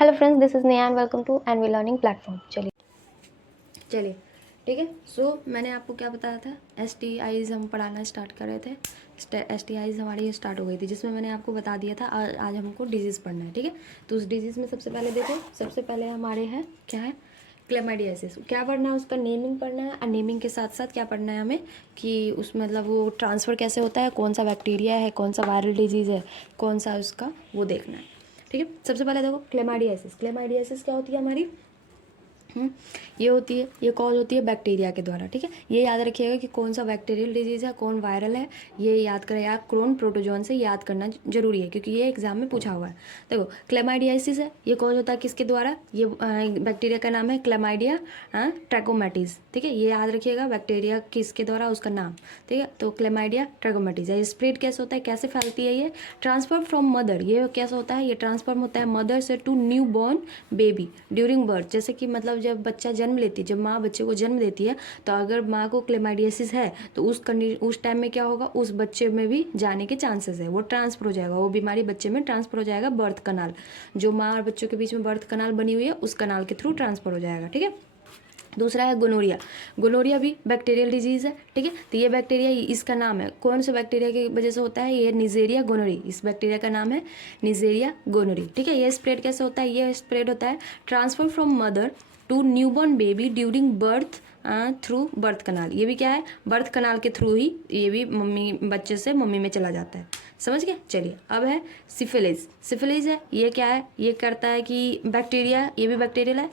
Hello friends, this is Neha and welcome to NV learning platform. चलिए ठीक है। मैंने आपको क्या बताया था, STIs हम पढ़ाना स्टार्ट कर रहे थे। STIs हमारी स्टार्ट हो गई थी, जिसमें मैंने आपको बता दिया था आज हमको डिजीज़ पढ़ना है। ठीक है, तो उस डिजीज़ में सबसे पहले देखो, सबसे पहले हमारे हैं क्या है, क्लेमाइडियासिस। क्या पढ़ना है, उसका नेमिंग पढ़ना है, और नेमिंग के साथ साथ क्या पढ़ना है हमें कि उस मतलब वो ट्रांसफ़र कैसे होता है, कौन सा बैक्टीरिया है, कौन सा वायरल डिजीज़ है, कौन सा उसका वो देखना है। ठीक है, सबसे पहले देखो क्लेमाइडियासिस। क्लेमाइडियासिस क्या होती है हमारी, ये होती है, ये कॉज होती है बैक्टीरिया के द्वारा। ठीक है, ये याद रखिएगा कि कौन सा बैक्टीरियल डिजीज़ है, कौन वायरल है, ये याद करें। या क्रोन प्रोटोजोन से याद करना जरूरी है, क्योंकि ये एग्जाम में पूछा हुआ है। देखो क्लेमाइडियासिस है, ये कॉज होता है किसके द्वारा, ये बैक्टीरिया का नाम है क्लेमाइडिया ट्रैकोमैटिस। ठीक है, ये याद रखिएगा, बैक्टीरिया किसके द्वारा, उसका नाम। ठीक है, तो क्लेमाइडिया ट्रैकोमैटिस है। ये स्प्रेड कैसे होता है, कैसे फैलती है, ये ट्रांसफर फ्रॉम मदर। ये कैसा होता है, ये ट्रांसफर होता है मदर से to newborn baby during birth. जैसे कि मतलब जब बच्चा जन्म लेती है, जब माँ बच्चे को जन्म देती है, तो अगर माँ को क्लेमाइडियासिस है तो उस टाइम में क्या होगा, उस बच्चे में भी जाने के चांसेस है, वो ट्रांसफर हो जाएगा, वो बीमारी बच्चे में ट्रांसफर हो जाएगा। बर्थ कनाल, जो माँ और बच्चों के बीच में बर्थ कनाल बनी हुई है, उस कनाल के थ्रू ट्रांसफर हो जाएगा। ठीक है, दूसरा है गोनोरिया। गोनोरिया भी बैक्टीरियल डिजीज़ है। ठीक है, तो ये बैक्टीरिया, इसका नाम है, कौन से बैक्टीरिया की वजह से होता है, ये निजेरिया गोनोरी। इस बैक्टीरिया का नाम है निजेरिया गोनोरी। ठीक है, ये स्प्रेड कैसे होता है, ये स्प्रेड होता है transfer from mother to newborn baby during birth through birth canal. ये भी क्या है, बर्थ कनाल के थ्रू ही ये भी मम्मी बच्चे से मम्मी में चला जाता है। समझ गए। चलिए, अब है सिफिलिस। सिफिलिस है, ये क्या है, ये करता है कि बैक्टीरिया, ये भी बैक्टीरियल है।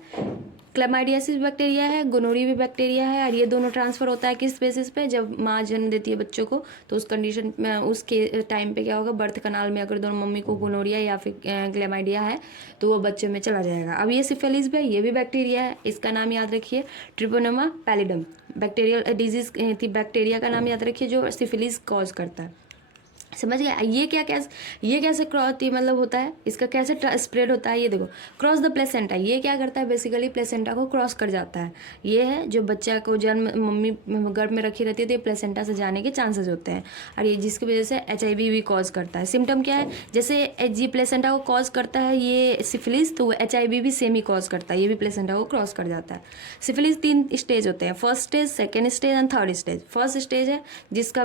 क्लेमाइडियासिस बैक्टीरिया है, गोनोरी भी बैक्टीरिया है, और ये दोनों ट्रांसफर होता है किस बेसिस पे, जब माँ जन्म देती है बच्चों को, तो उस कंडीशन में, उसके टाइम पे क्या होगा, बर्थ कनाल में अगर दोनों मम्मी को गोनोरिया या फिर क्लेमाइडिया है, तो वो बच्चे में चला जाएगा। अब ये सिफिलिस भी है, ये भी बैक्टीरिया है, इसका नाम याद रखिए, ट्रिपोनोमा पैलिडम। बैक्टीरियल डिजीज थी, बैक्टीरिया का नाम याद रखिए जो सिफिलिस कॉज करता है। समझ गया। ये कैसे क्रॉस मतलब होता है, इसका कैसे स्प्रेड होता है, ये देखो, क्रॉस द प्लेसेंटा। ये क्या करता है, बेसिकली प्लेसेंटा को क्रॉस कर जाता है। ये है जो बच्चा को जन्म मम्मी गर्भ में रखी रहती है, तो ये प्लेसेंटा से जाने के चांसेस होते हैं, और ये जिसकी वजह से HIV भी कॉज करता है। सिम्टम क्या है, जैसे जी प्लेसेंटा को कॉज करता है ये सिफिलिस, तो HIV भी सेम ही कॉज करता है, ये भी प्लेसेंटा को क्रॉस कर जाता है। सिफिलिस 3 स्टेज होते हैं, first stage, second stage and third stage. First stage है जिसका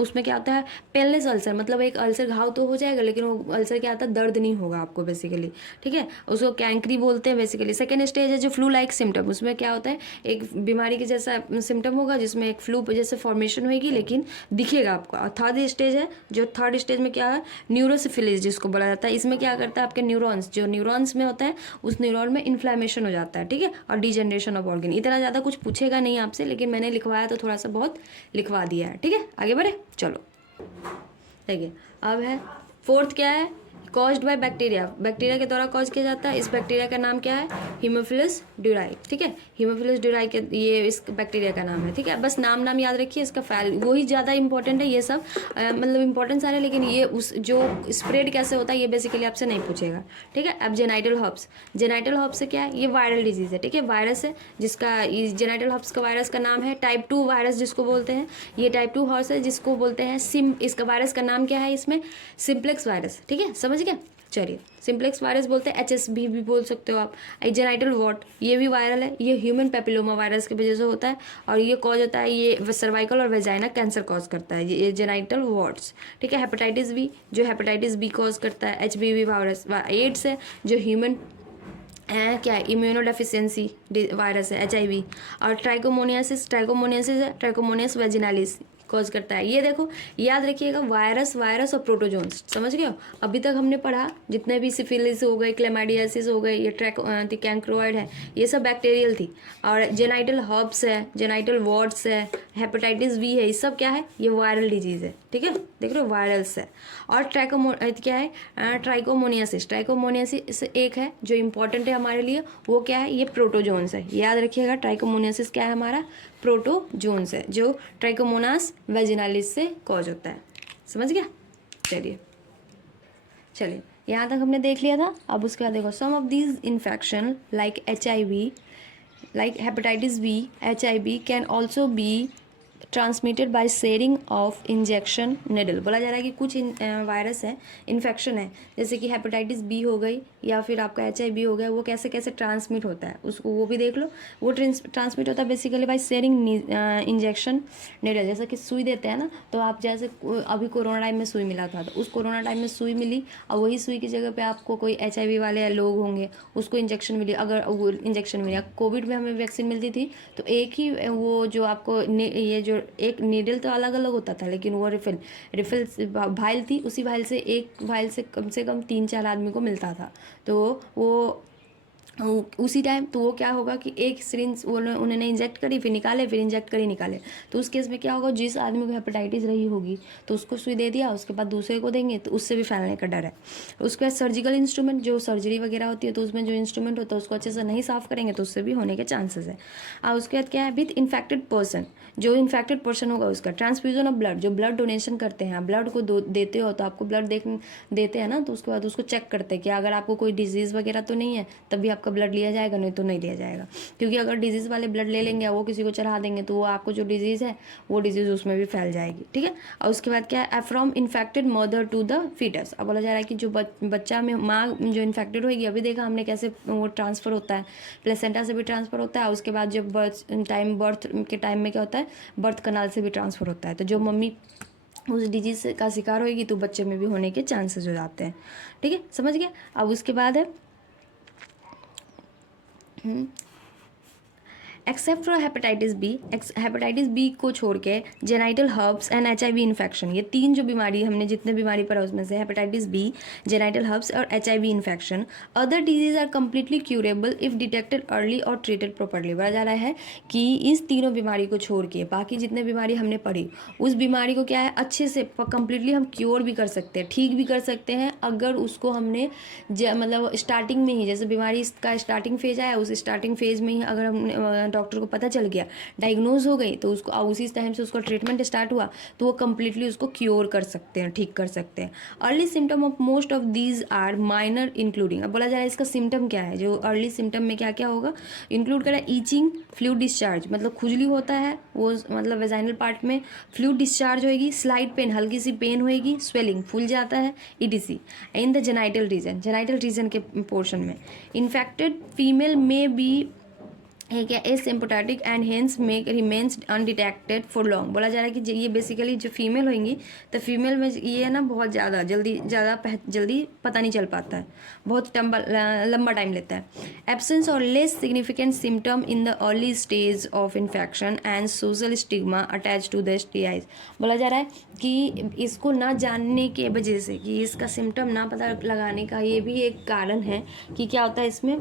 उसमें क्या होता है, पेनलेस अल्सर, मतलब एक अल्सर घाव तो हो जाएगा, लेकिन वो अल्सर क्या आता है, दर्द नहीं होगा आपको बेसिकली। ठीक है, उसको कैंक्री बोलते हैं बेसिकली। सेकेंड स्टेज है जो फ्लू लाइक सिम्टम, उसमें क्या होता है, एक बीमारी के जैसा सिम्टम होगा, जिसमें एक फ्लू जैसे फॉर्मेशन होगी, लेकिन दिखेगा आपको। और थर्ड स्टेज है, जो थर्ड स्टेज में क्या है, न्यूरोसिफिलिस जिसको बोला जाता है। इसमें क्या करता है, आपके न्यूरॉन्स, जो न्यूरॉन्स में होता है, उस न्यूरॉन में इन्फ्लेमेशन हो जाता है। ठीक है, और डिजनरेशन ऑफ ऑर्गन। इतना ज़्यादा कुछ पूछेगा नहीं आपसे, लेकिन मैंने लिखवाया तो थोड़ा सा बहुत लिखवा दिया है। ठीक है, आगे बढ़े, चलो देखिए। अब है फोर्थ, क्या है, कॉज्ड बाय बैक्टीरिया। बैक्टीरिया के द्वारा कॉज किया जाता है। इस बैक्टीरिया का नाम क्या है, हीमोफिलस ड्यूराई। ठीक है, हीमोफिलस ड्यूराई के ये इस बैक्टीरिया का नाम है। ठीक है, बस नाम याद रखिए, इसका फैल वही ज़्यादा इंपॉर्टेंट है। ये सब मतलब इंपॉर्टेंट सारे, लेकिन ये उस जो स्प्रेड कैसे होता है, ये बेसिकली आपसे नहीं पूछेगा। ठीक है, अब जेनाइटल हर्ब्स। जेनाइटल हर्ब्स से क्या है, ये वायरल डिजीज़ है। ठीक है, वायरस है, जिसका जेनाइटल हर्ब्स का वायरस का नाम है टाइप 2 वायरस जिसको बोलते हैं। ये टाइप 2 हॉर्स है जिसको बोलते हैं इसका वायरस का नाम क्या है, इसमें सिम्प्लेक्स वायरस। ठीक है, समझ गया। चलिए, सिम्प्लेक्स वायरस बोलते हैं, HSV भी बोल सकते हो आप। जेनाइटल वॉट, ये भी वायरल है, ये ह्यूमन पेपिलोमा वायरस की वजह से होता है, और ये कॉज होता है, ये सर्वाइकल और वेजाइना कैंसर कॉज करता है, ये जेनाइटल वॉट्स। ठीक है, हेपेटाइटिस बी, जो हेपेटाइटिस बी कॉज करता है। HBV वायरस, एड्स है, जो ह्यूमन क्या है, इम्यूनोडेफिशिएंसी वायरस है, HIV। और ट्राइकोमोनियासिस है, ट्राइकोमोनियस वेजिनालिस कॉज करता है। ये देखो, याद रखिएगा, वायरस और प्रोटोजोन्स। समझ गए हो। अभी तक हमने पढ़ा जितने भी सिफिलिस हो गए, क्लेमाइडियासिस हो गए, ये कैंक्रोइड है, ये सब बैक्टीरियल थी। और जेनाइटल हर्ब्स है, जेनाइटल वॉर्ड्स है, हेपेटाइटिस बी है, ये सब क्या है, ये वायरल डिजीज़ है। ठीक है, देख रहे हो, वायरल्स है। और क्या है, ट्राइकोमोनियासिस एक है जो इंपॉर्टेंट है हमारे लिए, वो क्या है, ये प्रोटोजोन्स है। याद रखिएगा, ट्राइकोमोनियासिस क्या है हमारा, प्रोटोजोन्स है, जो ट्राइकोमोनास वेजिनालिस से कॉज होता है। समझ गया। चलिए, यहाँ तक हमने देख लिया था। अब उसके बाद देखो, some of these infection like HIV, like hepatitis B, HIV can also be transmitted by sharing of injection needle. बोला जा रहा है कि कुछ वायरस है, इन्फेक्शन है, जैसे कि हेपेटाइटिस बी हो गई या फिर आपका HIV हो गया, वो कैसे कैसे ट्रांसमिट होता है उसको वो भी देख लो। वो ट्रांसमिट होता है basically by sharing injection needle. जैसे कि सुई देते हैं ना, तो आप जैसे अभी कोरोना टाइम में सुई मिला था, तो उस कोरोना टाइम में सुई मिली और वही सुई की जगह पे आपको कोई HIV वाले लोग होंगे उसको इंजेक्शन मिली, अगर वो इंजेक्शन मिला। कोविड में हमें वैक्सीन मिलती थी तो एक ही वो जो आपको ये जो एक नीडल तो अलग अलग होता था, लेकिन वो रिफिल भाइल थी, उसी भाइल से एक भाइल से कम 3-4 आदमी को मिलता था। तो वो उसी टाइम तो वो क्या होगा कि एक सिरिंज उन्होंने इंजेक्ट करी, फिर निकाले, फिर इंजेक्ट करी, निकाले। तो उस केस में क्या होगा, जिस आदमी को हेपेटाइटिस रही होगी तो उसको सुई दे दिया, उसके बाद दूसरे को देंगे तो उससे भी फैलने का डर है। उसके बाद सर्जिकल इंस्ट्रूमेंट, जो सर्जरी वगैरह होती है तो उसमें जो इंस्ट्रूमेंट होता है उसको अच्छे से नहीं साफ करेंगे तो उससे भी होने के चांसेस है। और उसके बाद क्या है, विथ इन्फेक्टेड पर्सन, जो इन्फेक्टेड पर्सन होगा उसका ट्रांसफ्यूजन ऑफ ब्लड, जो ब्लड डोनेशन करते हैं, ब्लड को देते हो तो आपको ब्लड देते हैं ना, तो उसके बाद उसको चेक करते हैं कि अगर आपको कोई डिजीज़ वगैरह तो नहीं है तभी आपका ब्लड लिया जाएगा, नहीं तो नहीं लिया जाएगा। क्योंकि अगर डिजीज़ वाले ब्लड ले लेंगे वो किसी को चढ़ा देंगे तो वो आपको जो डिजीज़ है वो डिजीज़ उसमें भी फैल जाएगी, ठीक है। और उसके बाद क्या है, from infected mother to the foetus. अब बोला जा रहा है कि जो बच्चा में माँ जो इन्फेक्टेड होगी, अभी देखा हमने कैसे वो ट्रांसफ़र होता है, प्लेसेंटा से भी ट्रांसफ़र होता है, उसके बाद जब बर्थ के टाइम में क्या होता है, बर्थ कनाल से भी ट्रांसफ़र होता है। तो जो मम्मी उस डिजीज़ का शिकार होगी तो बच्चे में भी होने के चांसेस हो जाते हैं, ठीक है, समझ गया। अब उसके बाद है एक्सेप्ट फॉर हेपेटाइटिस बी को छोड़ के genital herbs and HIV infection, ये तीन जो बीमारी हमने जितने बीमारी पढ़ा उसमें से हेपेटाइटिस बी, जेनाइटल हर्ब्स और HIV infection, other disease are completely curable if detected early और ट्रीटेड प्रॉपर्ली। बोला जा रहा है कि इस तीनों बीमारी को छोड़ के बाकी जितने बीमारी हमने पढ़ी उस बीमारी को क्या है अच्छे से कम्प्लीटली हम क्योर भी कर सकते हैं, ठीक भी कर सकते हैं, अगर उसको हमने मतलब स्टार्टिंग में ही, जैसे बीमारी का स्टार्टिंग फेज आया उस स्टार्टिंग फेज में ही अगर हमने डॉक्टर को पता चल गया, डायग्नोज हो गई, तो उसको उसी टाइम से उसका ट्रीटमेंट स्टार्ट हुआ तो वो कम्प्लीटली उसको क्योर कर सकते हैं, ठीक कर सकते हैं। Early symptom of most of these are minor including. अब बोला जा रहा है इसका सिम्टम क्या है, जो अर्ली सिम्टम में क्या क्या होगा, इंक्लूड करा ईचिंग, फ्लूइड डिस्चार्ज, मतलब खुजली होता है वो मतलब वेजाइनल पार्ट में, फ्लूइड डिस्चार्ज होएगी, स्लाइट पेन, हल्की सी पेन होएगी, स्वेलिंग फूल जाता है, ETC in the genital region के पोर्शन में। इन्फेक्टेड फीमेल में बी है क्या asymptomatic and hence make remains undetected for long. बोला जा रहा है कि ये बेसिकली जो फीमेल होंगी तो फीमेल में ये है ना बहुत जल्दी पता नहीं चल पाता है, बहुत लंबा टाइम लेता है। एब्सेंस और less significant symptom in the early stage of infection and social stigma attach to the STIs। बोला जा रहा है कि इसको ना जानने के वजह से, कि इसका सिम्टम ना पता लगाने का ये भी एक कारण है कि क्या होता है इसमें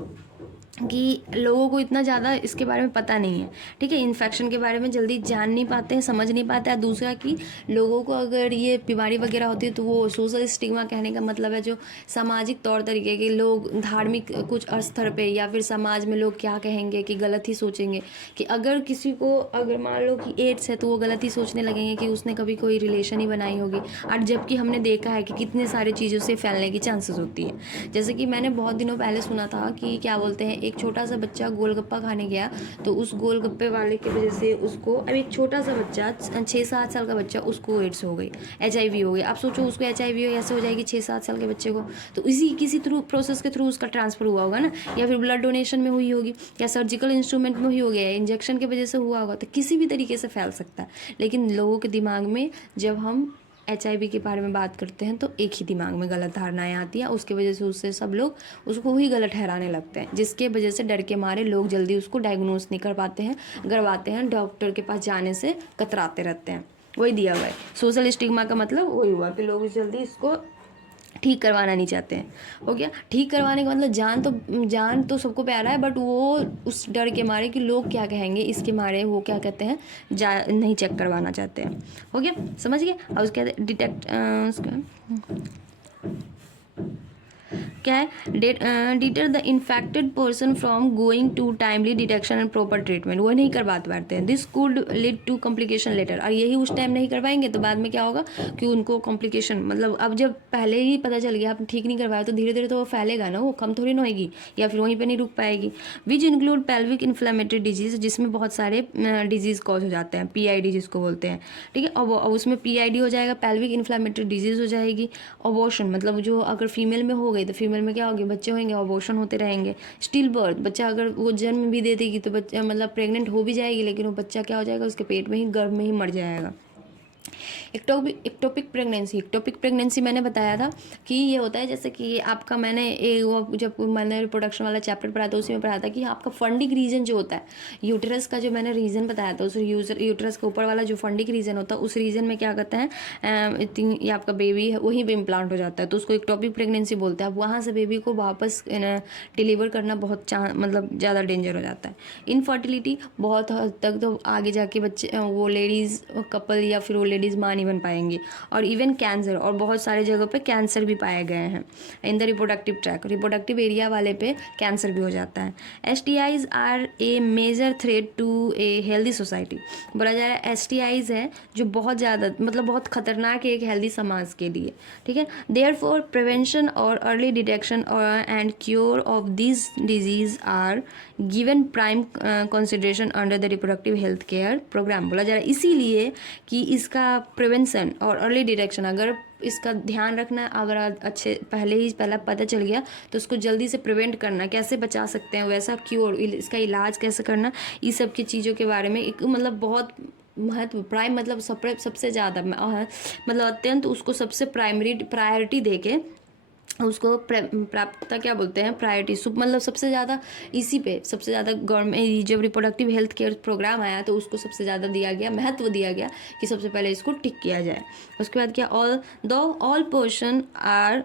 कि लोगों को इतना ज़्यादा इसके बारे में पता नहीं है, ठीक है, इन्फेक्शन के बारे में जल्दी जान नहीं पाते हैं, समझ नहीं पाते हैं। दूसरा कि लोगों को अगर ये बीमारी वगैरह होती है तो वो सोशल स्टिग्मा, कहने का मतलब है जो सामाजिक तौर तरीके के लोग, धार्मिक कुछ स्तर पे या फिर समाज में लोग क्या कहेंगे कि गलत ही सोचेंगे, कि अगर किसी को अगर मान लो कि एड्स है तो वो गलत ही सोचने लगेंगे कि उसने कभी कोई रिलेशन ही बनाई होगी, और जबकि हमने देखा है कि कितने सारी चीज़ों से फैलने की चांसेस होती है। जैसे कि मैंने बहुत दिनों पहले सुना था कि क्या बोलते हैं, एक छोटा सा बच्चा गोलगप्पा खाने गया तो उस गोलगप्पे वाले की वजह से उसको, अब एक छोटा सा बच्चा 6-7 साल का बच्चा, उसको एड्स हो गई, HIV हो गई। आप सोचो उसको HIV ऐसे हो जाएगी 6-7 साल के बच्चे को, तो इसी किसी थ्रू प्रोसेस के थ्रू उसका ट्रांसफर हुआ होगा ना, या फिर ब्लड डोनेशन में हुई होगी, या सर्जिकल इंस्ट्रूमेंट में हुई होगी, या इंजेक्शन की वजह से हुआ होगा, तो किसी भी तरीके से फैल सकता है। लेकिन लोगों के दिमाग में जब हम HIV के बारे में बात करते हैं तो एक ही दिमाग में गलत धारणाएं आती हैं, उसके वजह से उससे सब लोग उसको ही गलत ठहराने लगते हैं, जिसके वजह से डर के मारे लोग जल्दी उसको डायग्नोस नहीं कर पाते हैं, करवाते हैं, डॉक्टर के पास जाने से कतराते रहते हैं। वही दिया हुआ है सोशल स्टिग्मा का मतलब वही हुआ कि लोग जल्दी इसको ठीक करवाना नहीं चाहते हैं। हो गया, ठीक करवाने का मतलब जान तो सबको प्यारा है, बट वो उस डर के मारे कि लोग क्या कहेंगे इसके मारे वो क्या कहते हैं नहीं चेक करवाना चाहते हैं। हो गया, समझ गए। और उसके बाद डिटेक्ट उसका क्या है, deter the infected person from going to timely detection and proper treatment, वो नहीं करवा पाते हैं। This could lead to complication later, और यही उस टाइम नहीं करवाएंगे तो बाद में क्या होगा कि उनको कॉम्प्लिकेशन, मतलब अब जब पहले ही पता चल गया आप ठीक नहीं करवाया तो धीरे धीरे तो वो फैलेगा ना, वो कम थोड़ी ना होगी या फिर वहीं पर नहीं रुक पाएगी। Which include pelvic inflammatory disease, जिसमें बहुत सारे डिजीज कॉज हो जाते हैं, PID जिसको बोलते हैं, ठीक है। और उसमें PID हो जाएगा, पेल्विक इन्फ्लेमेटरी डिजीज हो जाएगी। अबॉर्शन मतलब जो अगर फीमेल में हो गई तो फीमेल में क्या होगी, बच्चे होंगे, अबॉर्शन होते रहेंगे। स्टिल बर्थ, बच्चा अगर वो जन्म भी दे देगी तो बच्चा मतलब प्रेग्नेंट हो भी जाएगी, लेकिन वो बच्चा क्या हो जाएगा, उसके पेट में ही, गर्भ में ही मर जाएगा। एक्टोपिक प्रेगनेंसी मैंने बताया था कि ये होता है जैसे कि आपका, मैंने वो जब मैंने रिप्रोडक्शन वाला चैप्टर पढ़ा था उसी में पढ़ा था कि आपका फंडिक रीजन जो होता है, यूटेरस का जो मैंने रीजन बताया था, उस यूटेरस के ऊपर वाला जो फंडिक रीजन होता है, उस रीजन में क्या करते हैं, ये आपका बेबी है वहीं पे इम्प्लांट हो जाता है, तो उसको एक्टोपिक प्रेगनेंसी बोलते हैं। अब वहाँ से बेबी को वापस डिलीवर करना बहुत मतलब ज़्यादा डेंजर हो जाता है। इनफर्टिलिटी, बहुत हद तक तो आगे जाके बच्चे वो लेडीज़ कपल या फिर वो लेडीज़ माँ नहीं बन पाएंगी। और इवन कैंसर, और बहुत सारे जगहों पे कैंसर भी पाए गए हैं in the reproductive tract, reproductive area वाले पे कैंसर भी हो जाता है। STIs are a major threat to a healthy society, बोला जा रहा है STIs है जो बहुत ज़्यादा मतलब बहुत खतरनाक है एक हेल्दी समाज के लिए, ठीक है। देयरफॉर प्रिवेंशन और अर्ली डिटेक्शन और and cure of this disease are given prime consideration under the reproductive health care programme, बोला जा रहा है इसीलिए कि इसका प्रिवेंशन और अर्ली डिटेक्शन, अगर इसका ध्यान रखना, अगर अच्छे पहला पता चल गया तो उसको जल्दी से प्रिवेंट करना, कैसे बचा सकते हैं, वैसा क्योर, इसका इलाज कैसे करना, इस सब की चीज़ों के बारे में एक मतलब बहुत महत्व, प्राइम मतलब सबसे ज़्यादा मतलब अत्यंत उसको सबसे प्रायोरिटी देके उसको प्राप्तता क्या बोलते हैं, प्रायोरिटी मतलब सबसे ज़्यादा इसी पे सबसे ज़्यादा गवर्नमेंट जब रिप्रोडक्टिव हेल्थ केयर प्रोग्राम आया तो उसको सबसे ज़्यादा दिया गया, महत्व दिया गया कि सबसे पहले इसको टिक किया जाए। उसके बाद क्या, all person are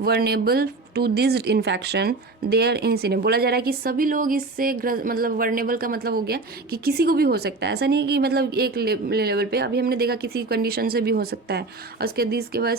vulnerable to this infection their incident, बोला जा रहा है कि सभी लोग इससे मतलब वर्नेबल का मतलब हो गया कि किसी को भी हो सकता है, ऐसा नहीं है कि मतलब एक लेवल पे, अभी हमने देखा किसी कंडीशन से भी हो सकता है। और उसके बाद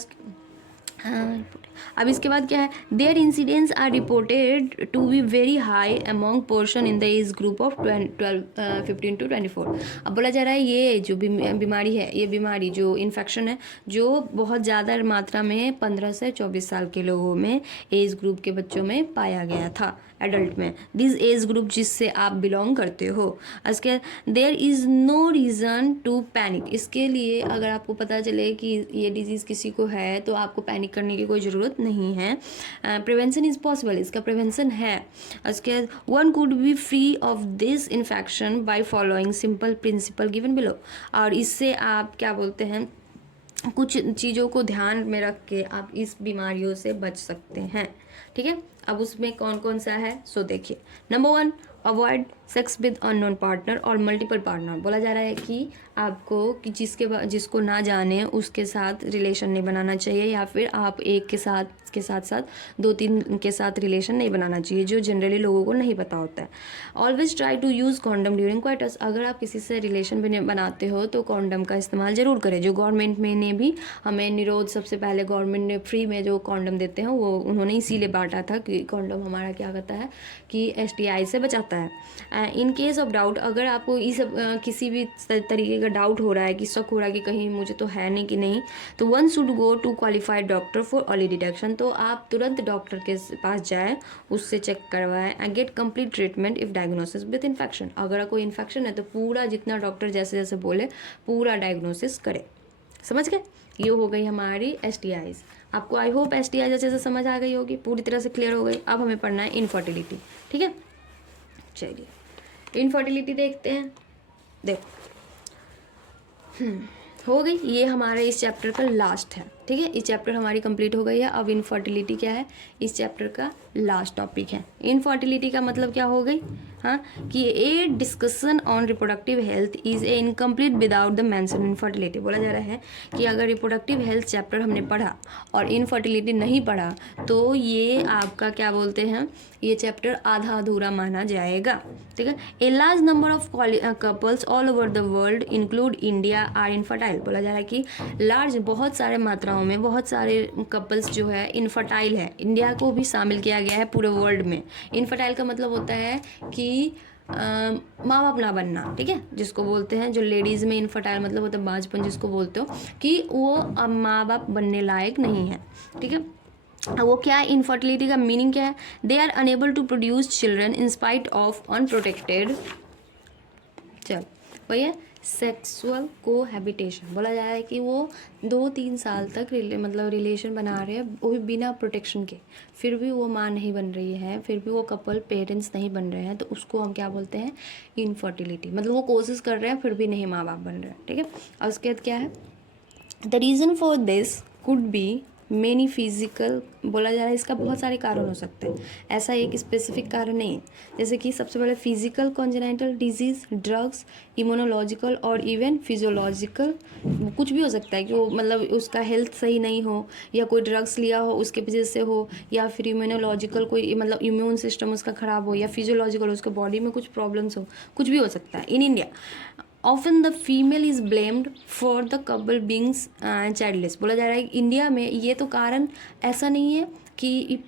अब इसके बाद क्या है, their incidents are reported to be very high among portion in the age group of 15 to 24। अब बोला जा रहा है ये जो बीमारी है, ये बीमारी जो इन्फेक्शन है जो बहुत ज़्यादा मात्रा में 15 से 24 साल के लोगों में, एज ग्रुप के बच्चों में पाया गया था, एडल्ट में, दिस एज ग्रुप जिससे आप बिलोंग करते हो। इसके there is no reason to panic, इसके लिए अगर आपको पता चले कि ये डिजीज़ किसी को है तो आपको पैनिक करने की कोई ज़रूरत नहीं है। प्रिवेंशन इज़ पॉसिबल, इसका प्रिवेंशन है। उसके one could be free of this infection by following simple principal given below, और इससे आप क्या बोलते हैं, कुछ चीज़ों को ध्यान में रख के आप इस बीमारियों से बच सकते हैं, ठीक है। अब उसमें कौन कौन सा है सो देखिए। Number 1, avoid sex with unknown partner और मल्टीपल पार्टनर, बोला जा रहा है कि आपको कि जिसको ना जाने उसके साथ रिलेशन नहीं बनाना चाहिए, या फिर आप एक के साथ 2-3 के साथ रिलेशन नहीं बनाना चाहिए, जो जनरली लोगों को नहीं पता होता है। Always try to use condom during quarters, अगर आप किसी से रिलेशन बनाते हो तो कॉन्डम का इस्तेमाल ज़रूर करें, जो गवर्नमेंट में ने भी हमें निरोध, सबसे पहले गवर्नमेंट ने फ्री में जो कॉन्डम देते हैं वो उन्होंने इसीलिए बांटा था कि कॉन्डम हमारा क्या करता है कि STI से बचाता है। इन केस ऑफ डाउट, अगर आपको इस किसी भी तरीके का डाउट हो रहा है कि शक हो रहा है कि कहीं मुझे तो है नहीं कि नहीं, तो one should go to qualified doctor for early detection, तो आप तुरंत डॉक्टर के पास जाएं, उससे चेक करवाएं and get complete treatment if diagnosis with infection, अगर कोई इन्फेक्शन है तो पूरा जितना डॉक्टर जैसे जैसे बोले पूरा डायग्नोसिस करें। समझ गए, ये हो गई हमारी STIs। आपको आई होप STI जैसे जैसे समझ आ गई होगी, पूरी तरह से क्लियर हो गई। अब हमें पढ़ना है इनफर्टिलिटी, ठीक है। चलिए इनफर्टिलिटी देखते हैं। देखो हो गई, ये हमारे इस चैप्टर का लास्ट है, ठीक है। इस चैप्टर हमारी कंप्लीट हो गई है। अब इनफर्टिलिटी क्या है, इस चैप्टर का लास्ट टॉपिक है। इनफर्टिलिटी का मतलब क्या हो गई, हाँ, कि a discussion on reproductive health is a incomplete without the mention infertility, बोला जा रहा है कि अगर रिप्रोडक्टिव हेल्थ चैप्टर हमने पढ़ा और इनफर्टिलिटी नहीं पढ़ा तो ये आपका क्या बोलते हैं, ये चैप्टर आधा अधूरा माना जाएगा, ठीक है। A large number of couples all over the world include India are infertile, बोला जा रहा है कि लार्ज बहुत सारे मात्राओं इंडियाओं में बहुत सारे कपल्स जो है इनफर्टाइल है। इंडिया को भी शामिल किया गया है पूरे वर्ल्ड में। इनफर्टाइल का मतलब होता है कि माँ बाप ना बनना, ठीक है, जिसको बोलते हैं, जो लेडीज़ में इनफर्टाइल मतलब होता है बांझपन जिसको बोलते हो, कि वो अब माँ बाप बनने लायक नहीं है, ठीक है। वो क्या है, इनफर्टिलिटी का मीनिंग क्या है, they are unable to produce children in spite of unprotected, चल वही है सेक्सुअल कोहैबिटेशन। बोला जा रहा है कि वो 2-3 साल तक मतलब रिलेशन बना रहे हैं, वो भी बिना प्रोटेक्शन के, फिर भी वो माँ नहीं बन रही है, फिर भी वो कपल पेरेंट्स नहीं बन रहे हैं, तो उसको हम क्या बोलते हैं, इनफर्टिलिटी। मतलब वो कोशिश कर रहे हैं फिर भी नहीं माँ बाप बन रहे हैं, ठीक है। और उसके बाद क्या है, the reason for this could be many physical. बोला जा रहा है इसका बहुत सारे कारण हो सकते हैं, ऐसा एक स्पेसिफिक कारण नहीं है। जैसे कि सबसे पहले physical congenital disease, drugs, immunological और इवन फिजियोलॉजिकल, कुछ भी हो सकता है कि वो मतलब उसका हेल्थ सही नहीं हो, या कोई ड्रग्स लिया हो उसके वजह से हो, या फिर इम्यूनोलॉजिकल कोई मतलब इम्यून सिस्टम उसका ख़राब हो, या फिजियोलॉजिकल उसके बॉडी में कुछ प्रॉब्लम्स हो, कुछ भी हो सकता है। In India often the female is blamed for the couple beings childless. बोला जा रहा है कि इंडिया में ये तो कारण ऐसा नहीं है कि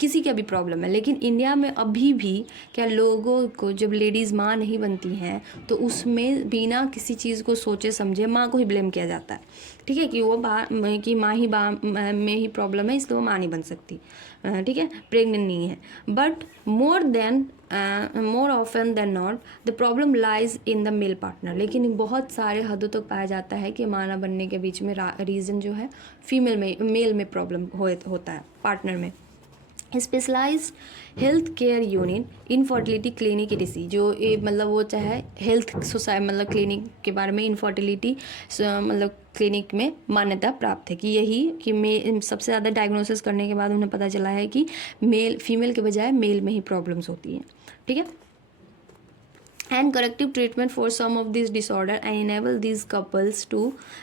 किसी का भी प्रॉब्लम है, लेकिन इंडिया में अभी भी क्या लोगों को जब लेडीज़ माँ नहीं बनती हैं तो उसमें बिना किसी चीज़ को सोचे समझे माँ को ही ब्लेम किया जाता है, ठीक है, कि वो कि माँ ही में ही प्रॉब्लम है इसलिए वो माँ नहीं बन सकती, ठीक है, प्रेग्नेंट नहीं है। But more often than not the problem lies in the male partner. लेकिन बहुत सारे हदों तक पाया जाता है कि माँ ना बनने के बीच में रीज़न जो है मेल में प्रॉब्लम होता है, पार्टनर में। Specialised health care unit infertility clinic etc, जो ये मतलब वो चाहे हेल्थ सोसाइटी मतलब क्लिनिक के बारे में, इनफर्टिलिटी मतलब क्लिनिक में मान्यता प्राप्त है कि यही कि सबसे ज़्यादा डायग्नोसिस करने के बाद उन्हें पता चला है कि फीमेल के बजाय मेल में ही प्रॉब्लम्स होती हैं, ठीक है। And corrective treatment for some of these disorder and enable these couples to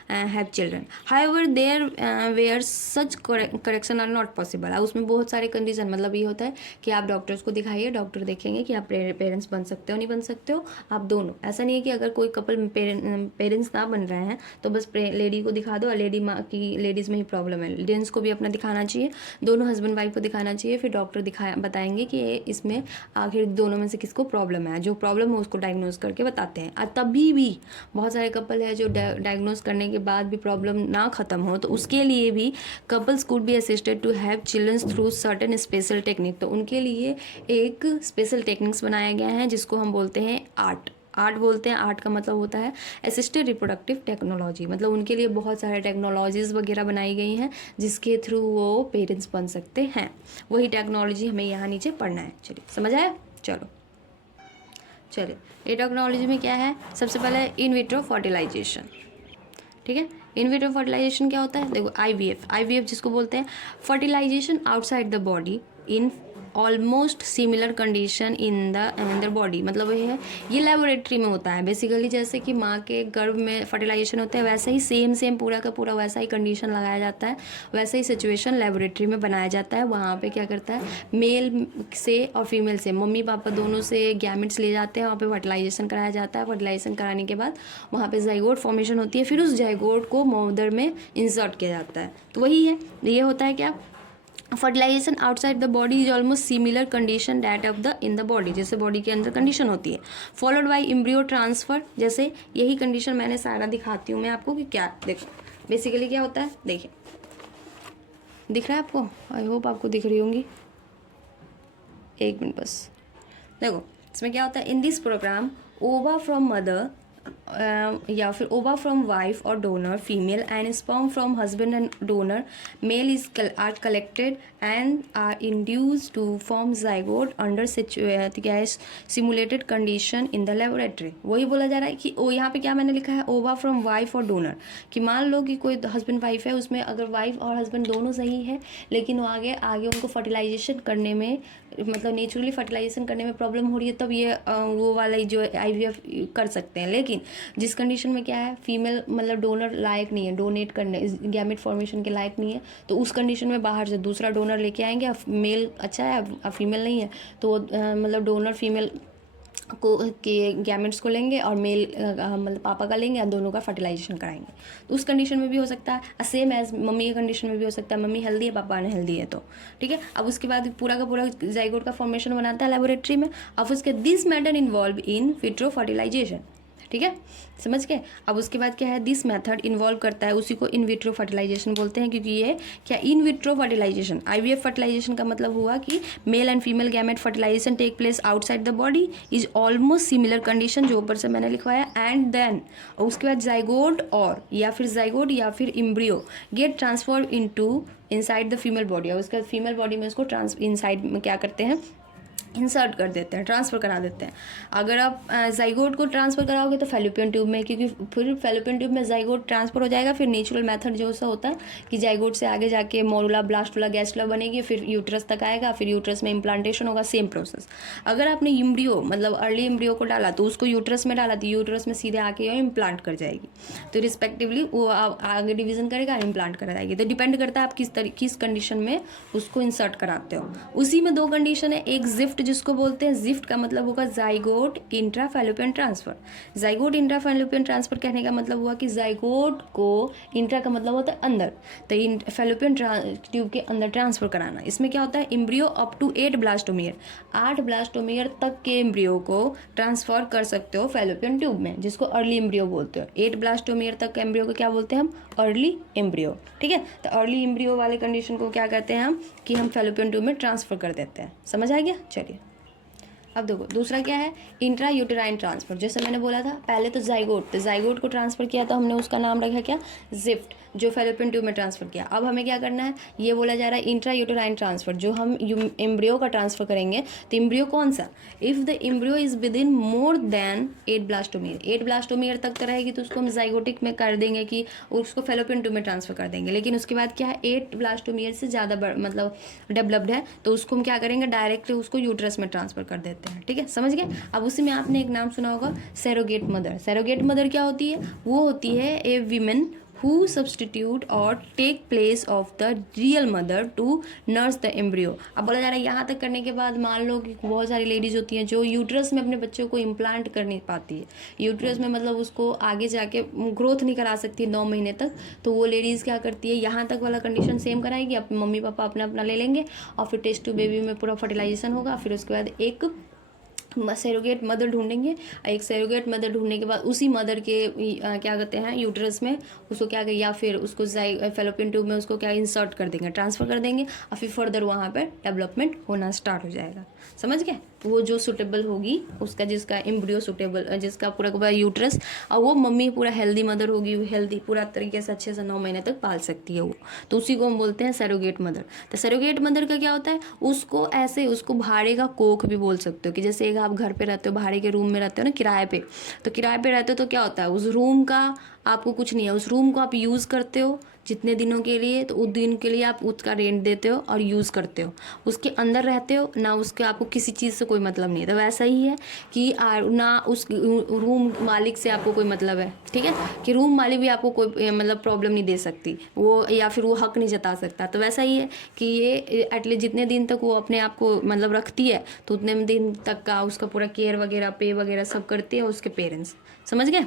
have children. However, there where such correction are not possible. उसमें बहुत सारे कंडीशन, मतलब ये होता है कि आप डॉक्टर्स को दिखाइए, डॉक्टर देखेंगे कि आप पेरेंट्स बन सकते हो नहीं बन सकते हो, आप दोनों। ऐसा नहीं है कि अगर कोई कपल पेरेंट्स ना बन रहे हैं तो बस लेडी को दिखा दो, और लेडीज़ में ही प्रॉब्लम है, जेंट्स को भी अपना दिखाना चाहिए, दोनों हस्बैंड वाइफ को दिखाना चाहिए, फिर डॉक्टर बताएंगे कि इसमें आखिर दोनों में से किसको प्रॉब्लम है, जो प्रॉब्लम है उसको डायग्नोज करके बताते हैं। और तभी भी बहुत सारे कपल है जो डायग्नोज करने के बाद भी प्रॉब्लम ना ख़त्म हो, तो उसके लिए भी couples could be assisted to have children through certain special technique. तो उनके लिए एक स्पेशल टेक्निक्स बनाया गया है जिसको हम बोलते हैं आर्ट बोलते हैं। आर्ट का मतलब होता है असिस्टेड रिप्रोडक्टिव टेक्नोलॉजी, मतलब उनके लिए बहुत सारे टेक्नोलॉजीज़ वगैरह बनाई गई हैं जिसके थ्रू वो पेरेंट्स बन सकते हैं। वही टेक्नोलॉजी हमें यहाँ नीचे पढ़ना है। चलिए समझ आया, चलिए ये टेक्नोलॉजी में क्या है, सबसे पहले इन विट्रो फर्टिलाइजेशन, ठीक है। इन विट्रो फर्टिलाइजेशन क्या होता है, देखो आईवीएफ जिसको बोलते हैं, fertilisation outside the body in almost similar condition in the body. मतलब ये लेबोरेटरी में होता है बेसिकली, जैसे कि माँ के गर्भ में फर्टिलाइजेशन होता है वैसा ही सेम पूरा का पूरा वैसा ही कंडीशन लगाया जाता है, वैसा ही सिचुएशन लेबोरेटरी में बनाया जाता है। वहाँ पे क्या करता है, मेल से और फीमेल से, मम्मी पापा दोनों से गैमेट्स ले जाते हैं, वहाँ पे फर्टिलाइजेशन कराया जाता है। फर्टिलाइजेशन कराने के बाद वहाँ पे जाइगोट फॉर्मेशन होती है, फिर उस जाइगोट को मदर में इंसर्ट किया जाता है। तो वही है, ये होता है क्या, fertilisation outside the body is almost similar condition that of the in the body, जैसे बॉडी के अंदर कंडीशन होती है। फॉलोड बाय एम्ब्रियो ट्रांसफर, जैसे यही कंडीशन मैंने सारा दिखाती हूँ मैं आपको कि क्या, देखो बेसिकली क्या होता है, देखिए दिख रहा है आपको, आई होप आपको दिख रही होंगी, एक मिनट बस। देखो इसमें क्या होता है, in this programme ova from mother या फिर ओवा फ्रॉम वाइफ और donor female and sperm from husband and donor male is are collected and are induced to form zygote under simulated condition in the laboratory. वही बोला जा रहा है कि यहाँ पे क्या मैंने लिखा है, ओवा फ्रॉम वाइफ और डोनर, कि मान लो कि कोई हस्बैंड वाइफ है, उसमें अगर वाइफ और हस्बैंड दोनों सही है, लेकिन वो आगे उनको फर्टिलाइजेशन करने में, मतलब नेचुरली फर्टिलाइजेशन करने में प्रॉब्लम हो रही है, तब ये वो वाला जो आईवीएफ कर सकते हैं। लेकिन जिस कंडीशन में क्या है, फीमेल मतलब डोनर लायक नहीं है, डोनेट करने गैमेट फॉर्मेशन के लायक नहीं है, तो उस कंडीशन में बाहर से दूसरा डोनर लेके आएंगे, मेल अच्छा है फीमेल नहीं है, तो मतलब डोनर फीमेल को के गैमेट्स को लेंगे और मेल मतलब पापा का लेंगे और दोनों का फर्टिलाइजेशन कराएंगे। तो उस कंडीशन में भी हो सकता है, सेम एज मम्मी के कंडीशन में भी हो सकता है, मम्मी हेल्दी है पापा अनहेल्दी है तो ठीक है। अब उसके बाद पूरा का पूरा जाइगोट का फॉर्मेशन बनाता है लेबोरेटरी में। अब उसके this method involve in vitro fertilisation, ठीक है, समझ गए। अब उसके बाद क्या है, दिस मेथड इन्वॉल्व करता है, उसी को इन विट्रो फर्टिलाइजेशन बोलते हैं, क्योंकि ये क्या in vitro fertilisation, IVF fertilisation का मतलब हुआ कि male and female gamete fertilisation take place outside the body, is almost similar condition जो ऊपर से मैंने लिखवाया। एंड देन उसके बाद जाइगोट और या फिर जाइगोट या फिर embryo get transfer into inside the female body, और उसके बाद फीमेल बॉडी में उसको इनसाइड में क्या करते हैं, इंसर्ट कर देते हैं, ट्रांसफ़र करा देते हैं। अगर आप जाइगोट को ट्रांसफ़र कराओगे तो फैलोपियन ट्यूब में, क्योंकि फिर फैलोपियन ट्यूब में जाइगोट ट्रांसफ़र हो जाएगा। फिर नेचुरल मेथड जो सा होता है कि जाइगोट से आगे जाके मोरुला ब्लास्टुला गैस्ट्रुला बनेगी, फिर यूट्रस तक आएगा, फिर यूट्रस में इम्प्लांटेशन होगा, सेम प्रोसेस। अगर आपने एम्ब्रियो मतलब अर्ली एम्ब्रियो को डाला तो उसको यूट्रस में डाला तो यूट्रस में सीधे आके इम्प्लांट कर जाएगी, तो रिस्पेक्टिवली वो आगे डिवीजन करेगा, इम्प्लांट करा जाएगी। तो डिपेंड करता है आप किस कंडीशन में उसको इंसर्ट कराते हो। उसी में दो कंडीशन है, एक जिफ्ट जिसको बोलते हैं, जिफ्ट का मतलब होगा zygote intra fallopian transfer. Zygote intra fallopian transfer कहने का मतलब हुआ कि जाइगोट को, इंट्रा का मतलब होता है अंदर, तो फैलोपियन ट्यूब के अंदर ट्रांसफर कराना। इसमें क्या होता है, embryo up to 8 blastomere, 8 blastomere तक के एम्ब्रियो को ट्रांसफर कर सकते हो फैलोपियन ट्यूब में, जिसको अर्ली एम्ब्रियो बोलते हो। 8 ब्लास्टोमियर तक के एम्ब्रियो को क्या बोलते हैं हम, अर्ली एम्ब्रियो, ठीक है। तो अर्ली एम्ब्रियो वाले कंडीशन को क्या कहते हैं हम, कि हम फैलोपियन ट्यूब में ट्रांसफर कर देते हैं। समझ आ गया, चलिए। अब देखो दूसरा क्या है, इंट्रा यूटेराइन ट्रांसफर। जैसे मैंने बोला था पहले तो जाइगोट को ट्रांसफर किया तो हमने उसका नाम रखा क्या, जिफ्ट, जो फैलोपियन ट्यूब में ट्रांसफर किया। अब हमें क्या करना है, ये बोला जा रहा है इंट्रा यूटेराइन ट्रांसफर, जो हम एम्ब्रियो का ट्रांसफर करेंगे। तो एम्ब्रियो कौन सा, if the embryo is with in more than 8 blastomere, 8 blastomere तक का रहेगी तो उसको हम जाइगोटिक में कर देंगे कि उसको फैलोपियन ट्यूब में ट्रांसफर कर देंगे। लेकिन उसके बाद क्या है, 8 ब्लास्टोमियर से ज़्यादा मतलब डेवलप्ड है तो उसको हम क्या करेंगे, डायरेक्टली उसको यूट्रस में ट्रांसफर कर देते हैं, ठीक है, समझ गए। अब उसी में आपने एक नाम सुना होगा, सैरोगेट मदर। सैरोगेट मदर क्या होती है, वो होती है ए वीमेन who substitute और take place of the real mother to nurse the embryo। अब बोला जा रहा है यहाँ तक करने के बाद मान लो कि बहुत सारी लेडीज़ होती हैं जो यूट्रस में अपने बच्चों को इम्प्लांट कर नहीं पाती है, यूट्रस में मतलब उसको आगे जाके ग्रोथ नहीं करा सकती 9 महीने तक, तो वो लेडीज़ क्या करती है, यहाँ तक वाला कंडीशन सेम कराएगी, अपने मम्मी पापा अपना अपना ले लेंगे और फिर टेस्ट टू बेबी में पूरा फर्टिलाइजेशन होगा। फिर उसके बाद एक सैरोगेट मदर ढूंढेंगे, एक सैरोगेट मदर ढूंढने के बाद उसी मदर के क्या कहते हैं यूट्रस में उसको क्या या फिर उसको फैलोपियन ट्यूब में उसको क्या इंसर्ट कर देंगे, ट्रांसफ़र कर देंगे और फिर फर्दर वहाँ पे डेवलपमेंट होना स्टार्ट हो जाएगा। समझ गए, वो जो सुटेबल होगी उसका, जिसका एम्ब्रियो सुटेबल, जिसका पूरा का पूरा यूट्रस और वो मम्मी पूरा हेल्दी मदर होगी, हेल्दी पूरा तरीके से अच्छे से 9 महीने तक पाल सकती है वो, तो उसी को हम बोलते हैं सैरोगेट मदर। तो सैरोगेट मदर का क्या होता है, उसको ऐसे उसको भाड़े का कोख भी बोल सकते हो, कि जैसे एक आप घर पे रहते हो, भाड़े के रूम में रहते हो ना किराए पे, तो किराए पे रहते हो तो क्या होता है, उस रूम का आपको कुछ नहीं है, उस रूम को आप यूज़ करते हो जितने दिनों के लिए, तो उस दिन के लिए आप उसका रेंट देते हो और यूज़ करते हो, उसके अंदर रहते हो ना, उसके आपको किसी चीज़ से कोई मतलब नहीं है। तो वैसा ही है कि ना उस रूम मालिक से आपको कोई मतलब है, ठीक है, कि रूम मालिक भी आपको कोई मतलब प्रॉब्लम नहीं दे सकती वो, या फिर वो हक नहीं जता सकता। तो वैसा ही है कि ये एटलीस्ट जितने दिन तक वो अपने आप को मतलब रखती है तो उतने दिन तक का उसका पूरा केयर वगैरह पे वगैरह सब करती है उसके पेरेंट्स। समझ गए,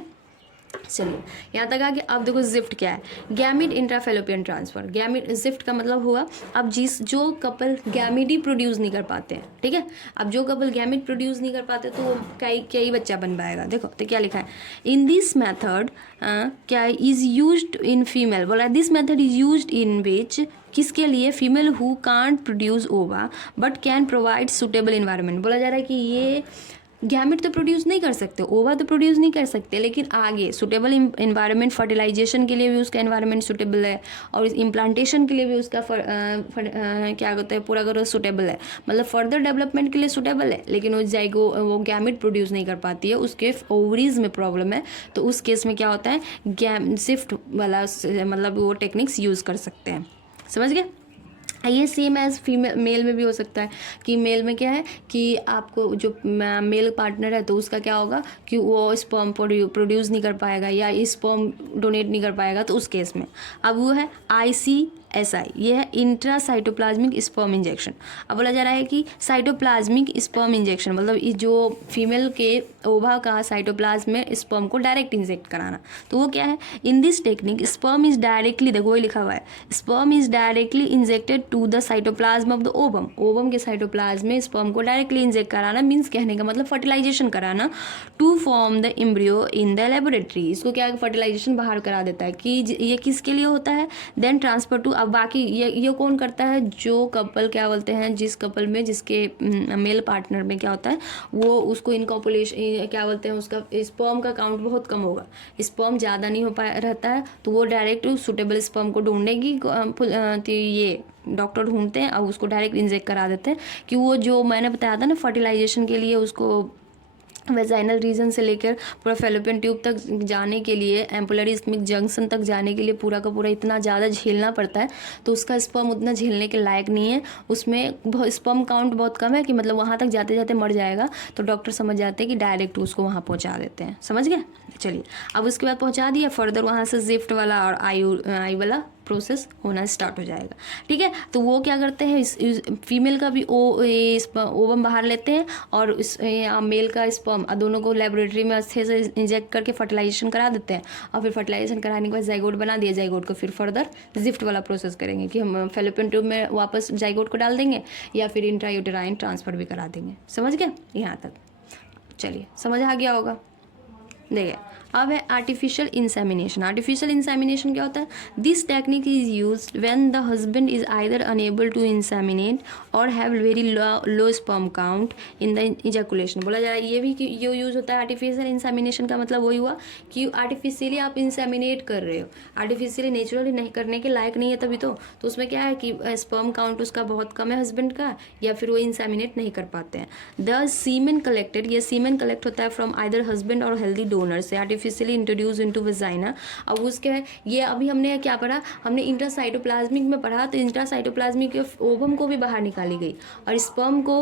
चलिए यहाँ तक आगे। अब देखो जिफ्ट क्या है, गैमिड इंट्राफेलोपियन ट्रांसफर। गैमिड जिफ्ट का मतलब हुआ अब जो कपल गैमिड ही प्रोड्यूस नहीं कर पाते हैं, ठीक है, अब जो कपल गैमिड प्रोड्यूस नहीं कर पाते तो वो क्या ही बच्चा बन पाएगा। देखो तो क्या लिखा है, इन दिस मैथड क्या इज यूज्ड इन फीमेल, बोला this method is used in which, किसके लिए, female who can't produce ova but can provide suitable environment. बोला जा रहा है कि ये गैमेट तो प्रोड्यूस नहीं कर सकते, ओवा तो प्रोड्यूस नहीं कर सकते, लेकिन आगे सुटेबल इन्वायरमेंट, फर्टिलाइजेशन के लिए भी उसका इन्वायरमेंट सुटेबल है और इम्प्लांटेशन के लिए भी उसका क्या होता है पूरा करो सुटेबल है, मतलब फर्दर डेवलपमेंट के लिए सुटेबल है, लेकिन वो गैमेट प्रोड्यूस नहीं कर पाती है, उसके ओवरीज में प्रॉब्लम है। तो उस केस में क्या होता है, शिफ्ट वाला मतलब वो टेक्निक्स यूज़ कर सकते हैं। समझ गए, ये सेम एज फीमेल मेल में भी हो सकता है कि मेल में क्या है कि आपको जो मेल पार्टनर है तो उसका क्या होगा कि वो स्पर्म प्रोड्यूस नहीं कर पाएगा या स्पर्म डोनेट नहीं कर पाएगा, तो उस केस में अब वो है ICSI SI, ये है इंट्रासाइटोप्लाज्मिक स्पर्म इंजेक्शन। अब बोला जा रहा है कि साइटोप्लाज्मिक स्पर्म इंजेक्शन मतलब जो फीमेल के ओवा का साइटोप्लाज्म में स्पर्म को डायरेक्ट इंजेक्ट कराना, तो वो क्या है, in this technique sperm is directly, देखो वही लिखा हुआ है, sperm is directly injected to the cytoplasm of the ovum, ovum के साइटोप्लाज्म में स्पर्म को डायरेक्टली इंजेक्ट कराना, मीन्स कहने का मतलब फर्टिलाइजेशन कराना, to form the embryo in the laboratory, इसको क्या फर्टिलाइजेशन बाहर करा देता है कि ये किसके लिए होता है, देन ट्रांसफर टू, अब बाकी ये कौन करता है, जो कपल क्या बोलते हैं, जिस कपल में जिसके मेल पार्टनर में क्या होता है वो उसको इनकॉपुलेशन क्या बोलते हैं, उसका स्पर्म का काउंट बहुत कम होगा, स्पर्म ज़्यादा नहीं हो पा रहता है, तो वो डायरेक्ट सुटेबल स्पर्म को ढूंढेगी, ये डॉक्टर ढूंढते हैं और उसको डायरेक्ट इंजेक्ट करा देते हैं कि वो जो मैंने बताया था ना फर्टिलाइजेशन के लिए उसको वेजाइनल रीजन से लेकर पूरा फेलोपियन ट्यूब तक जाने के लिए, एम्पुलरी स्मिक जंक्शन तक जाने के लिए पूरा का पूरा इतना ज़्यादा झेलना पड़ता है, तो उसका स्पर्म उतना झेलने के लायक नहीं है, उसमें स्पर्म काउंट बहुत कम है कि मतलब वहाँ तक जाते जाते मर जाएगा, तो डॉक्टर समझ जाते हैं कि डायरेक्ट उसको वहाँ पहुँचा देते हैं। समझ गए? चलिए, अब उसके बाद पहुँचा दिया, फर्दर वहाँ से जिफ्ट वाला और आई वाला प्रोसेस होना स्टार्ट हो जाएगा। ठीक है, तो वो क्या करते हैं, इस फीमेल का भी ओवम बाहर लेते हैं और इस मेल का स्पर्म, दोनों को लेबोरेटरी में अच्छे से इंजेक्ट करके फर्टिलाइजेशन करा देते हैं, और फिर फर्टिलाइजेशन कराने के बाद जाइगोट बना दिया, जाइगोट को फिर फर्दर जिफ्ट वाला प्रोसेस करेंगे कि हम फेलोपियन ट्यूब में वापस जाइगोट को डाल देंगे या फिर इंट्रायूटेराइन ट्रांसफर भी करा देंगे। समझ गए यहाँ तक? चलिए, समझ आ गया होगा। देखिए, अब है आर्टिफिशियल इंसेमिनेशन। आर्टिफिशियल इंसेमिनेशन क्या होता है, this technique is used when the husband is either unable to inseminate or have very low sperm count in the ejaculation. बोला जा रहा है ये भी कि ये यूज़ होता है आर्टिफिशियल इंसेमिनेशन का, मतलब वही हुआ कि आर्टिफिशियली आप इंसेमिनेट कर रहे हो, आर्टिफिशियली नेचुरली नहीं करने के लायक नहीं है तभी तो उसमें क्या है कि स्पर्म काउंट उसका बहुत कम है हस्बैंड का, या फिर वो इंसेमिनेट नहीं कर पाते हैं। द सीमेन कलेक्टेड, ये सीमेन कलेक्ट होता है फ्रॉम आइदर हस्बैंड और हेल्दी डोनर से, आर्टिफिशियली इंट्रोड्यूस इनटू वेजाइना। अब उसके ये अभी हमने क्या पढ़ा, हमने इंट्रासाइटोप्लाज्मिक में पढ़ा, तो इंट्रासाइटोप्लाज्मिक ओवम को भी बाहर निकाली गई और स्पर्म को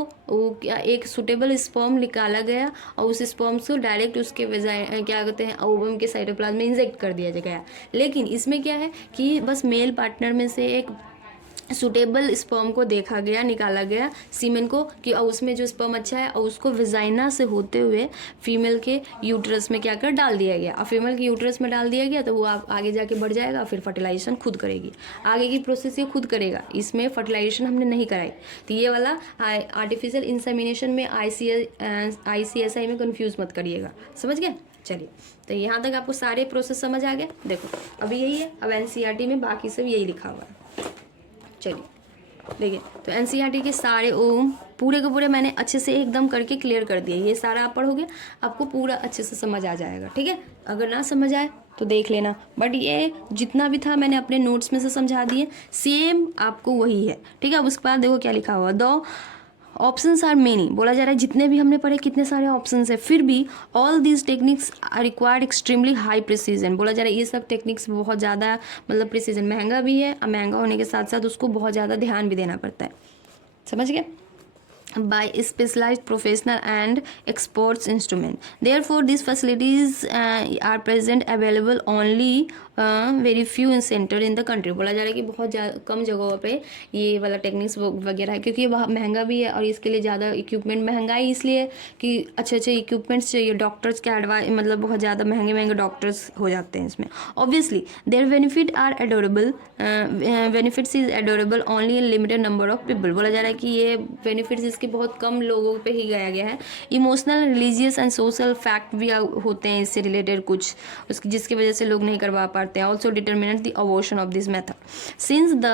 एक सुटेबल स्पर्म निकाला गया और उस स्पर्म को डायरेक्ट उसके वेजाइना क्या कहते हैं ओवम के साइटोप्लाज्म में इंजेक्ट कर दिया गया। लेकिन इसमें क्या है कि बस मेल पार्टनर में से एक सुटेबल स्पर्म को देखा गया, निकाला गया सीमेन को कि उसमें जो स्पर्म अच्छा है और उसको वेजाइना से होते हुए फीमेल के यूट्रस में क्या कर डाल दिया गया, और फीमेल के यूट्रस में डाल दिया गया तो वो आप आगे जाके बढ़ जाएगा, फिर फर्टिलाइजेशन खुद करेगी, आगे की प्रोसेस ये खुद करेगा, इसमें फर्टिलाइजेशन हमने नहीं कराई। तो ये वाला आर्टिफिशियल इंसेमिनेशन में ICSI में कन्फ्यूज़ मत करिएगा। समझ गए? चलिए, तो यहाँ तक आपको सारे प्रोसेस समझ आ गए। देखो अभी यही है, अब NCERT में बाकी सब यही लिखा हुआ है। चलिए देखिए, तो NCERT के सारे पूरे के पूरे मैंने अच्छे से एकदम करके क्लियर कर दिए, ये सारा आप पढ़ोगे आपको पूरा अच्छे से समझ आ जाएगा। ठीक है, अगर ना समझ आए तो देख लेना, बट ये जितना भी था मैंने अपने नोट्स में से समझा दिए, सेम आपको वही है। ठीक है, अब उसके बाद देखो क्या लिखा हुआ, दो ऑप्शंस आर मेनी, बोला जा रहा है जितने भी हमने पढ़े कितने सारे ऑप्शंस है, फिर भी all these techniques are required extremely high precision. बोला जा रहा है ये सब टेक्निक्स बहुत ज़्यादा मतलब प्रिसीजन, महंगा भी है और महंगा होने के साथ साथ उसको बहुत ज़्यादा ध्यान भी देना पड़ता है। समझ गए? by specialized professional and experts instrument, therefore these facilities are present available only very few in center in the country। बोला जा रहा है कि बहुत कम जगहों पे ये वाला टेक्निक्स वगैरह है, क्योंकि ये महंगा भी है और इसके लिए ज़्यादा इक्विपमेंट, महंगाई इसलिए कि अच्छे अच्छे इक्विपमेंट्स चाहिए, डॉक्टर्स के एडवाइस मतलब बहुत ज़्यादा महंगे महंगे डॉक्टर्स हो जाते हैं इसमें। Obviously their benefit are adorable, benefits is adorable only in limited number of people. बोला जा रहा है कि ये बेनिफिट्स इसके बहुत कम लोगों पे ही गया गया है। Emotional, religious and social fact भी होते हैं इससे रिलेटेड कुछ, उसकी जिसकी वजह से लोग नहीं करवा पाते हैं। Also determinate the abortion of this method, since the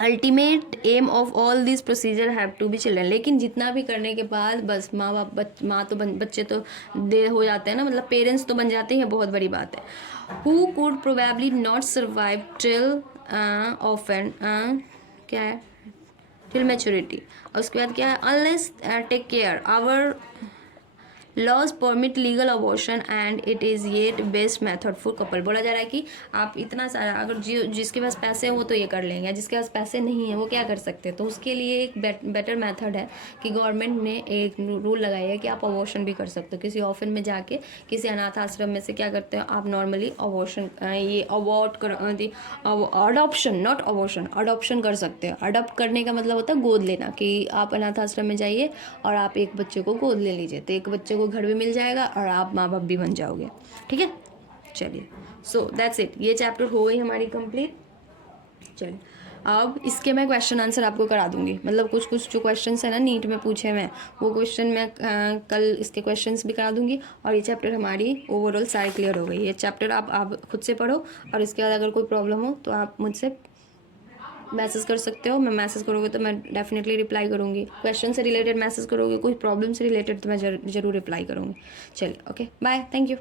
ultimate aim of all this procedure have to be children. लेकिन जितना भी करने के बाद बस माँ तो बच्चे तो दे हो जाते हैं ना, मतलब पेरेंट्स तो बन जाते हैं, बहुत बड़ी बात है। Who could probably not survive till often क्या है टिल मैच्योरिटी, और उसके बाद क्या है unless take care our laws permit legal abortion and it is yet best method for couple. बोला जा रहा है कि आप इतना सारा, अगर जिसके पास पैसे हैं वो तो ये कर लेंगे, जिसके पास पैसे नहीं है वो क्या कर सकते हैं। तो उसके लिए एक बेटर मेथड है कि गवर्नमेंट ने एक रूल लगाया है कि आप अबॉर्शन भी कर सकते हो। किसी ऑफिस में जाके, किसी अनाथ आश्रम में से क्या करते हो आप, नॉर्मली अबॉर्शन, ये अबॉर्ट कर, अडॉप्शन, नॉट अबॉर्शन, अडॉप्शन कर सकते हो। अडॉप्ट करने का मतलब होता है गोद लेना, कि आप अनाथ आश्रम में जाइए और आप एक बच्चे को गोद ले लीजिए, तो एक बच्चे को घर भी मिल जाएगा और आप माँ बाप भी बन जाओगे। ठीक है, चलिए, सो दैट्स इट। ये चैप्टर हो गई हमारी कंप्लीट। चलिए, अब इसके मैं क्वेश्चन आंसर आपको करा दूंगी, मतलब कुछ कुछ जो क्वेश्चंस है ना नीट में पूछे हुए, वो क्वेश्चन मैं कल इसके क्वेश्चंस भी करा दूंगी। और ये चैप्टर हमारी ओवरऑल सारी क्लियर हो गई। ये चैप्टर आप खुद से पढ़ो, और इसके बाद अगर कोई प्रॉब्लम हो तो आप मुझसे मैसेज कर सकते हो। मैं मैसेज करोगे तो मैं डेफिनेटली रिप्लाई करूँगी। क्वेश्चन से रिलेटेड मैसेज करोगे, कोई प्रॉब्लम से रिलेटेड तो मैं ज़रूर रिप्लाई करूँगी। चलिए, ओके, बाय, थैंक यू।